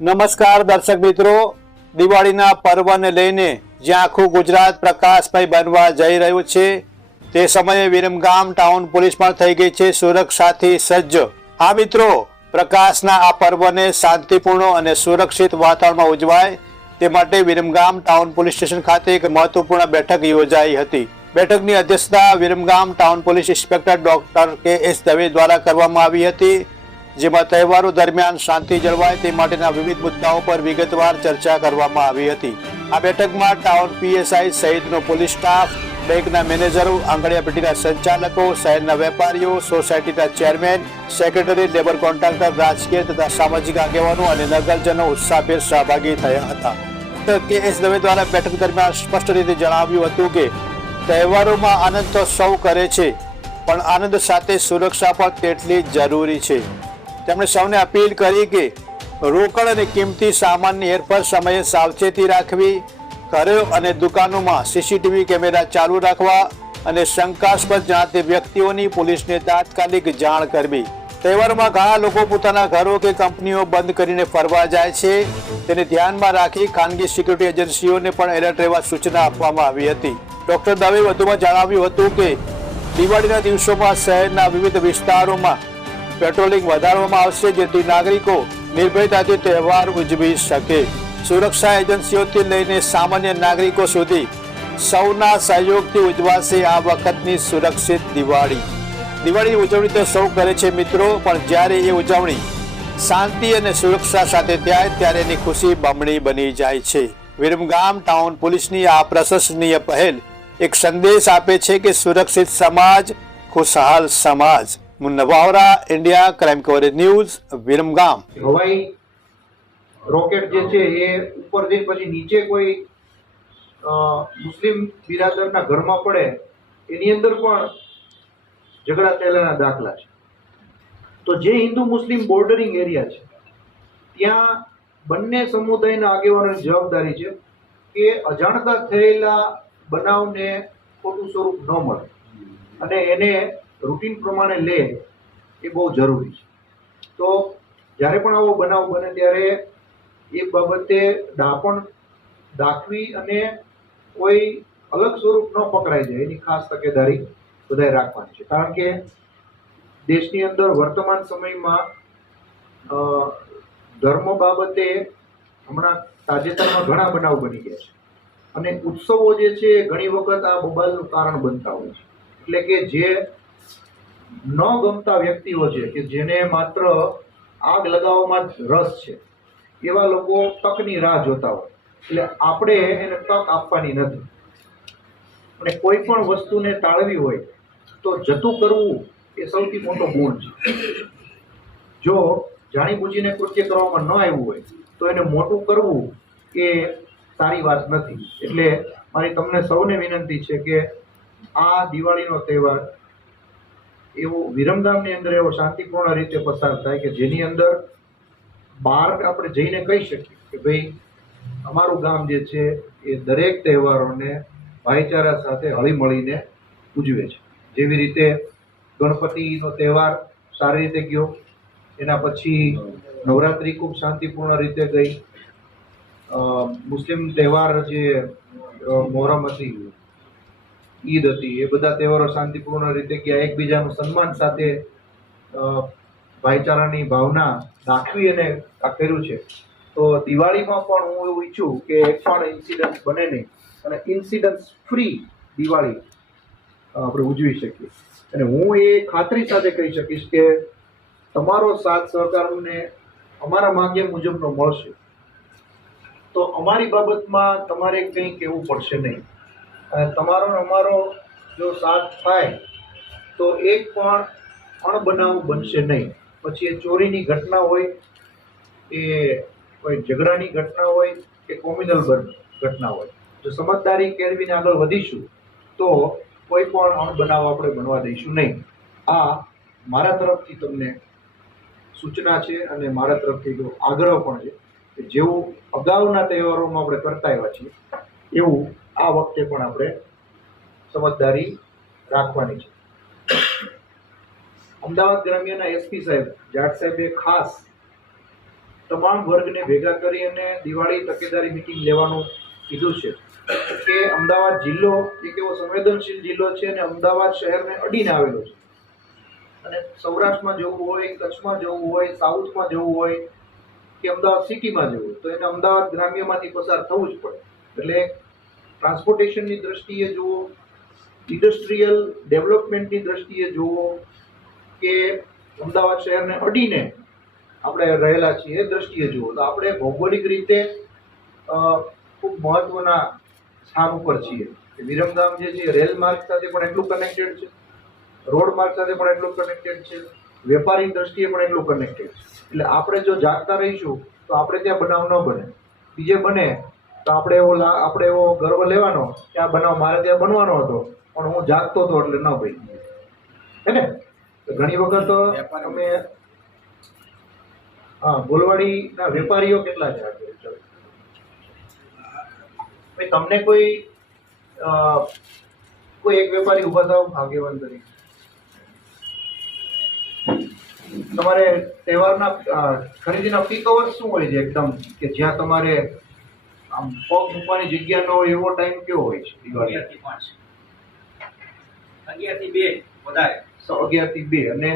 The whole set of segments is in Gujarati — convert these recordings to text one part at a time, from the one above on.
નમસ્કાર દર્શક મિત્રો. દિવાળીના પર્વને લઈને જ્યાં આખું ગુજરાત પ્રકાશભાઈ બનવા જઈ રહ્યું છે, તે સમયે વિરમગામ ટાઉન પોલીસ પણ થઈ ગઈ છે, સુરક્ષાથી સજ્જ. આ મિત્રો, પ્રકાશના આ પર્વને શાંતિપૂર્ણ અને સુરક્ષિત વાતાવરણમાં ઉજવાય, તે માટે વિરમગામ ટાઉન પોલીસ સ્ટેશન ખાતે એક મહત્વપૂર્ણ બેઠક યોજાઈ હતી. બેઠકની અધ્યક્ષતા Viramgam town police inspector doctor K S Dave દ્વારા કરવામાં આવી હતી. જેમાં તહેવારો દરમિયાન શાંતિ જળવાય તે માટેના વિવિધ મુદ્દાઓ પર વિગતવાર ચર્ચા કરવામાં આવી હતી. આ બેઠકમાં ટાઉન પીએસઆઈ સહિતનો પોલીસ સ્ટાફ, બેંકના મેનેજરો, આંગણિયા પેટીના સંચાલકો, શહેરના વેપારીઓ, સોસાયટીના ચેરમેન, સેક્રેટરી, લેબર કોન્ટ્રાક્ટર, રાજકીય તથા સામાજિક આગેવાનો અને નગરજનો ઉત્સાહભેર સહભાગી થયા હતા. કે એસ દવે દ્વારા બેઠક દરમિયાન સ્પષ્ટ રીતે જણાવ્યું હતું કે, તહેવારોમાં આનંદ તો સૌ કરે છે, પણ આનંદ સાથે સુરક્ષા પણ તેટલી જરૂરી છે. તેમણે સૌને અપીલ કરી કે રોકડ અને કિંમતી સામાનની હેરફેર સમયે સાવચેતી રાખવી, ઘરો અને દુકાનોમાં સીસીટીવી કેમેરા ચાલુ રાખવા અને શંકાસ્પદ જાતે વ્યક્તિઓની પોલીસને તાત્કાલિક જાણ કરવી. તહેવારોમાં ઘણા લોકો પોતાના ઘરો કે કંપનીઓ બંધ કરીને ફરવા જાય છે. તેને ધ્યાનમાં રાખી ખાનગી સિક્યુરિટી એજન્સીઓને પણ એલર્ટ રહેવા સૂચના આપવામાં આવી હતી. ડોક્ટર દવે વધુમાં જણાવ્યું હતું કે, દિવાળીના દિવસોમાં શહેરના વિવિધ વિસ્તારોમાં પેટ્રોલિંગ વધારવામાં આવશે, જેથી નાગરિકો નિર્ભયતાથી તહેવાર ઉજવી શકે. સુરક્ષા એજન્સીઓથી લઈને સામાન્ય નાગરિકો સુધી સૌના સહયોગથી ઉજવાશે આ વખતની સુરક્ષિત દિવાળી. દિવાળીની ઉજવણી તો સૌ કરે છે મિત્રો, પણ જ્યારે એ ઉજવણી શાંતિ અને સુરક્ષા સાથે થાય, ત્યારે એની ખુશી બમણી બની જાય છે. વિરમગામ ટાઉન પોલીસની આ પ્રશંસનીય પહેલ એક સંદેશ આપે છે કે સુરક્ષિત સમાજ, ખુશહાલ સમાજ. મુન્નવાવરા India crime coverage news, Viramgam. હવાઈ રોકેટ જે છે એ ઉપર જઈ પછી નીચે કોઈ મુસ્લિમ બિરાદરના ઘરમાં પડે, એની અંદર પણ ઝઘડા થયેલાના દાખલા છે. તો જે હિન્દુ મુસ્લિમ બોર્ડરિંગ એરિયા છે, ત્યાં બંને સમુદાયના આગેવાનોની જવાબદારી છે કે અજાણતા થયેલા બનાવને ખોટું સ્વરૂપ ન મળે. અને એને રૂટીન પ્રમાણે લે એ બહુ જરૂરી છે. તો જ્યારે પણ આવો બનાવ બને ત્યારે એ બાબતે દાપણ દાખવી અને કોઈ અલગ સ્વરૂપ ન પકડાઈ જાય, એની ખાસ તકેદારી બધાએ રાખવાની છે. કારણ કે દેશની અંદર વર્તમાન સમયમાં ધર્મ બાબતે હમણાં તાજેતરમાં ઘણા બનાવ બની ગયા છે. અને ઉત્સવો જે છે ઘણી વખત આ બબાલનું કારણ બનતા હોય છે. એટલે કે જે ન ગમતા વ્યક્તિઓ છે કે જેને માત્ર આગ લગાવવામાં જ રસ છે. એવા લોકો તકની રાહ જોતા હોય. એટલે આપણે એને તક આપવાની નથી. અને કોઈ પણ વસ્તુને ટાળવી હોય તો જતું કરવું એ સૌથી મોટો ગુણ છે. જો જાણીબૂજીને કૃત્ય કરવામાં ન આવ્યું હોય, તો એને મોટું કરવું એ સારી વાત નથી. એટલે મારી તમને સૌને વિનંતી છે કે આ દિવાળીનો તહેવાર એવો વિરમગામની અંદર એવો શાંતિપૂર્ણ રીતે પસાર થાય કે જેની અંદર બહાર આપણે જઈને કહી શકીએ કે ભાઈ, અમારું ગામ જે છે એ દરેક તહેવારોને ભાઈચારા સાથે હળીમળીને ઉજવે છે. જેવી રીતે ગણપતિનો તહેવાર સારી રીતે ગયો, એના પછી નવરાત્રિ ખૂબ શાંતિપૂર્ણ રીતે ગઈ. મુસ્લિમ તહેવાર જે મોહરમ હતી ઈદ હતી. એ બધા તહેવારો શાંતિપૂર્ણ રીતે ગયા. એકબીજાનું સન્માન સાથે ભાઈચારાની ભાવના દાખવી અને કર્યું છે. તો દિવાળીમાં પણ હું એવું ઈચ્છું કે એક પણ ઇન્સિડન્ટ બને નહીં અને ઇન્સિડન્ટ ફ્રી દિવાળી આપણે ઉજવી શકીએ. અને હું એ ખાતરી સાથે કહી શકીશ કે તમારો સાથ સહકાર અમને અમારા માધ્યમ મુજબનો મળશે. તો અમારી બાબતમાં તમારે કંઈ કહેવું પડશે નહીં. તમારો અમારો જો સાથ થાય, તો એક પણ અણબનાવ બનશે નહીં. પછી એ ચોરીની ઘટના હોય, એ કોઈ ઝઘડાની ઘટના હોય, કે કોમ્યુનલ ઘટના હોય. જો સમજદારી કેળવીને આગળ વધીશું, તો કોઈ પણ અણબનાવ આપણે બનવા દઈશું નહીં. આ મારા તરફથી તમને સૂચના છે અને મારા તરફથી જો આગ્રહ પણ છે કે જેવું અગાઉના તહેવારોમાં આપણે કરતા આવ્યા છીએ, એવું આ વખતે પણ આપણે સમજદારી રાખવાની છે. અમદાવાદ ગ્રામ્યના એસપી સાહેબ, જાટ સાહેબે ખાસ તમામ વર્ગને ભેગા કરી અને દિવાળી તકેદારી મિટિંગ લેવાનું કીધું છે કે અમદાવાદ જિલ્લો એક એવો સંવેદનશીલ જિલ્લો છે અને અમદાવાદ શહેરને અડીને આવેલો છે. અને સૌરાષ્ટ્રમાં જવું હોય, કચ્છમાં જવું હોય, સાઉથમાં જવું હોય કે અમદાવાદ સિટીમાં જવું તો એને અમદાવાદ ગ્રામ્યમાંથી પસાર થવું જ પડે. એટલે ટ્રાન્સપોર્ટેશનની દ્રષ્ટિએ જુઓ, ઇન્ડસ્ટ્રીયલ ડેવલપમેન્ટની દ્રષ્ટિએ જુઓ કે અમદાવાદ શહેરને અડીને આપણે રહેલા છીએ એ દ્રષ્ટિએ જુઓ, તો આપણે ભૌગોલિક રીતે ખૂબ મહત્વના સ્થાન ઉપર છીએ. વિરમગામ જે છે, રેલ માર્ગ સાથે પણ એટલું કનેક્ટેડ છે, રોડ માર્ગ સાથે પણ એટલું કનેક્ટેડ છે, વેપારી દ્રષ્ટિએ પણ એટલું કનેક્ટેડ છે. એટલે આપણે જો જાગતા રહીશું, તો આપણે ત્યાં બનાવ ન બને. બીજે બને તો આપણે એવો આપણે એવો ગર્વ લેવાનો કે આ બનાવ મારે ત્યાં બનવાનો હતો. પણ હું જાગતો હતો એટલે ન ભાઈ. હે ને? તો ઘણી વખત અમે હા બોલવાડીના વેપારીઓ કેટલા છે તમને કોઈ કોઈ એક વેપારી ઊભા થાવ ભાગ્યવાન તરીકે? તમારે તહેવારના ખરીદીના પીક અવર્સ શું હોય છે એકદમ? કે જ્યાં તમારે આમ પગ મૂકવાની જગ્યા ન હોય એવો ટાઈમ કેવો હોય છે દિવાળી? અગિયારથી પાંચ. અગિયારથી બે વધારે. અગિયારથી બે અને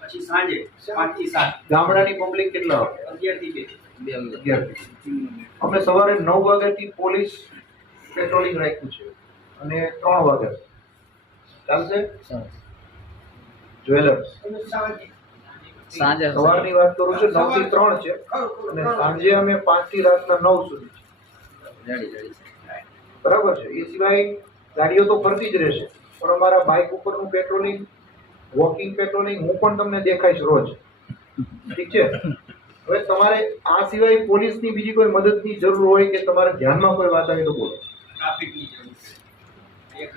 પછી સાંજે પાંચથી સાત. ગામડાની પબ્લિક કેટલા અગિયારથી બે. અગિયારથી અમે સવારે નવ વાગ્યાથી પોલીસ પેટ્રોલિંગ રાખ્યું છે અને ત્રણ વાગ્યા ચાલશે? જ્વેલર્સ સાંજે. સવારની વાત કરું છું નવથી ત્રણ છે અને સાંજે અમે પાંચથી રાતના નવ સુધી બરાબર છે. એ સિવાય ગાડીઓ તો ફરતી જ રહેશે. પણ અમારા બાઇક ઉપરનું પેટ્રોલિંગ વોકિંગ પેટ્રોલિંગ હું પણ તમને દેખાઈશ રોજ. ઠીક છે? હવે તમારે આ સિવાય પોલીસની બીજી કોઈ મદદની જરૂર હોય કે તમારે ધ્યાનમાં કોઈ વાત આવે તો બોલો. ટ્રાફિકની જરૂર છે. એક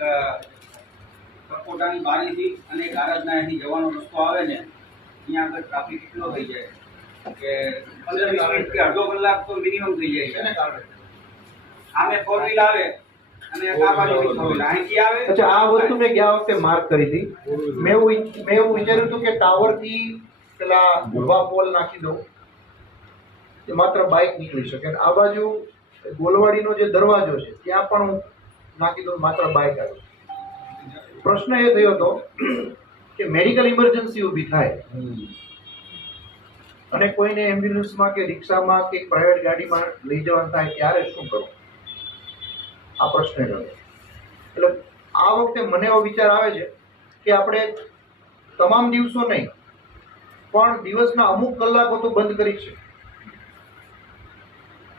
કપોટાની બારીથી અને એક આરાધનાથી જવાનો રસ્તો આવે ને ત્યાં આગળ ટ્રાફિક એટલો થઈ જાય કે પંદર વીસ મિનિટ કે અડધો કલાક તો મિનિમમ થઈ જાય. છે આમે ફોર વ્હીલ આવે અને આ ફોર વ્હીલ અહીંથી આવે અચ્છા આ વસ્તુ મેં ગયા વખતે માર્ક કરી હતી. મેં એવું મેં એવું વિચાર્યું હતું કે ટાવરથી પેલા ઊભા પોલ નાખી દઉં. તે માત્ર બાઇક નીકળી શકે. આ બાજુ ગોલવાડીનો જે દરવાજો છે ત્યાં પણ હું નાખી દઉં માત્ર બાઇક આવે. પ્રશ્ન એ થયો હતો કે મેડિકલ ઇમરજન્સી ઊભી થાય. અને કોઈને એમ્બ્યુલન્સમાં કે રિક્ષામાં કે પ્રાઇવેટ ગાડીમાં લઈ જવાનું થાય ત્યારે શું કરવું આ પ્રશ્ન રહ્યો એટલે આ વખતે મને એવો વિચાર આવે છે કે આપણે તમામ દિવસો નહીં, પણ દિવસના અમુક કલાકો તો બંધ કરી છે.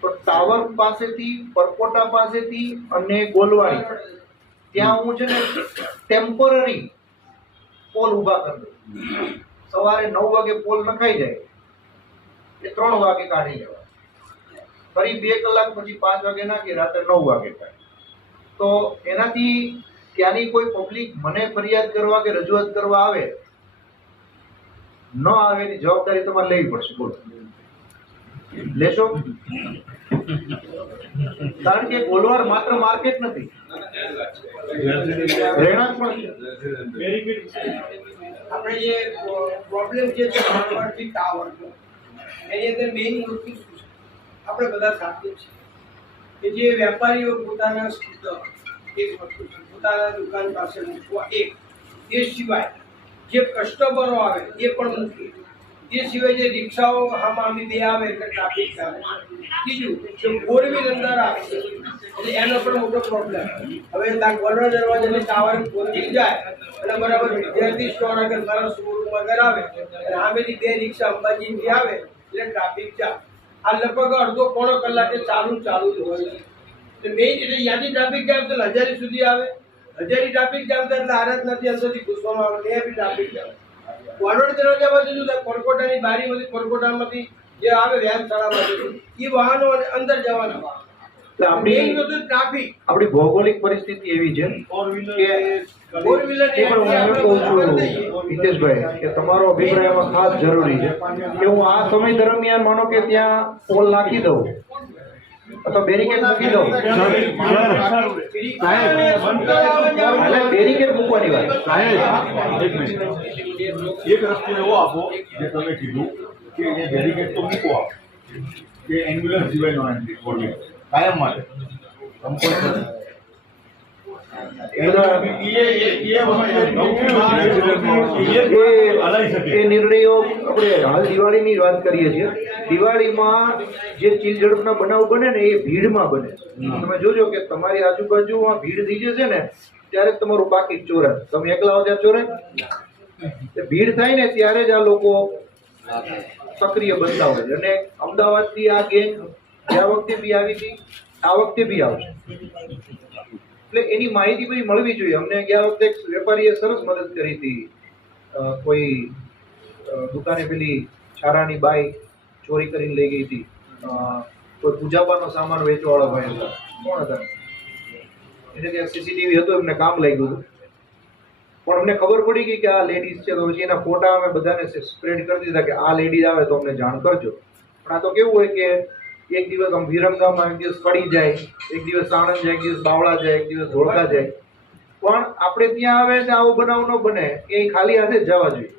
તો ટાવર પાસેથી પરકોટા પાસેથી અને ગોલવાડી ત્યાં હું છે ને ટેમ્પરરી પોલ ઊભા કરી દઉં. સવારે નવ વાગે પોલ નખાઈ જાય, એ ત્રણ વાગે કાઢી લેવા ફરી બે કલાક પછી પાંચ વાગે નાખી, રાત્રે નવ વાગે કાઢી. તો એનાથી ત્યાંની કોઈ પબ્લિક મને ફરિયાદ કરવા કે રજૂઆત કરવા આવે? ન આવે એની જવાબદારી તમારે લેવી પડશે. બોલો. લેશો? કારણ કે બોલવાર માત્ર માર્કેટ નથી. આપણે જે પ્રોબ્લેમ જે છે ટાવરનો એની અંદર આપણે બધા સાથે છે કે જે વેપારીઓ પોતાના સ્કૂટર, એક વસ્તુ પોતાના દુકાન પાસે મૂકવા એક. એ સિવાય જે કસ્ટમરો આવે, એ પણ મૂકી એ સિવાય જે રિક્ષાઓ હામામી બે આવે એટલે ટ્રાફિક આવે બીજું કે ફોર અંદર આવે એટલે એનો પણ મોટો પ્રોબ્લેમ હવે ત્યાં ગોલ્ડન દરવાજાની ટાવર વ્હીલ જાય એટલે બરાબર વિદ્યાર્થી સ્ટોર આગળ મારા શોરૂમ આગળ આવે, અને આમેથી બે રિક્ષા અંબાજીથી આવે, એટલે ટ્રાફિક ચાલે. આ લગભગ અડધો પોણો કલાકે ચાલુ ચાલુ જ હોય છે. મેઇન એટલે યાદી ટ્રાફિક જામ તો હજારી સુધી આવે. હજારી ટ્રાફિક જામ એટલે આરાધનાથી અંદરથી ઘૂસવામાં આવે ત્યાં બી ટ્રાફિક જામ વાડોડ દરવાજા બાજુ શું કોરકોટાની બારી બારીમાંથી કોરકોટામાંથી જે આવે વ્યાયામશાળામાંથી એ વાહનો અંદર જવાના વાહનો. આપણી આપણી ભૌગોલિક પરિસ્થિતિ એવી છે કે ફોર વ્હીલર એ પણ હું કહું છું હિતેશભાઈ કે તમારો અભિપ્રાય એમાં ખાસ જરૂરી છે કે હું આ સમય દરમિયાન માનો કે ત્યાં પોલ નાખી દઉં અથવા બેરિકેડ મૂકી દઉં. એટલે બેરિકેડ મૂકવાની વાત. સાહેબ એક મિનિટ એક રસ્તો એવો આપો જે તમે કીધું કે બેરિકેડ તો મૂકો આપ. કે એમ્બ્યુલન્સ સિવાયનો એન્ટ્રી ખોલી કાયમ માટે. એ નિર્ણયો આપણે હાલ દિવાળીની વાત કરીએ છીએ. દિવાળીમાં જે ચીલ ઝડપના બનાવ બને ને એ ભીડમાં બને તમે જોજો કે તમારી આજુબાજુમાં ભીડ થઈ જશે ને ત્યારે જ તમારું પાકી ચોરાય. તમે એકલા હો ત્યાં ચોરાય? ભીડ થાય ને ત્યારે જ આ લોકો સક્રિય બનતા હોય છે. અને અમદાવાદથી આ ગેંગ ગયા વખતે બી આવી હતી, આ વખતે બી આવશે. એટલે એની માહિતી બધી મળવી જોઈએ. અમને ગયા વખતે વેપારીએ સરસ મદદ કરી હતી. કોઈ દુકાને પેલી છારાની બાઈ ચોરી કરીને લઈ ગઈ હતી. કોઈ પૂજાપાનો સામાન વેચવાળો ભાઈ હતા. કોણ હતા? એટલે ત્યાં સીસીટીવી હતું, એમને કામ લાગ્યું પણ અમને ખબર પડી ગઈ કે આ લેડીઝ છે, તો પછી એના ફોટા અમે બધાને સ્પ્રેડ કરી દીધા કે આ લેડીઝ આવે તો અમને જાણ કરજો. પણ આ તો કેવું હોય કે એક દિવસ આમ વિરમગામમાં એક દિવસ કડી જાય, એક દિવસ સાણંદ જાય, એક દિવસ બાવળા જાય, એક દિવસ ધોળકા જાય. પણ આપણે ત્યાં આવે ને આવો બનાવ ન બને, એ ખાલી હાથે જવા જોઈએ.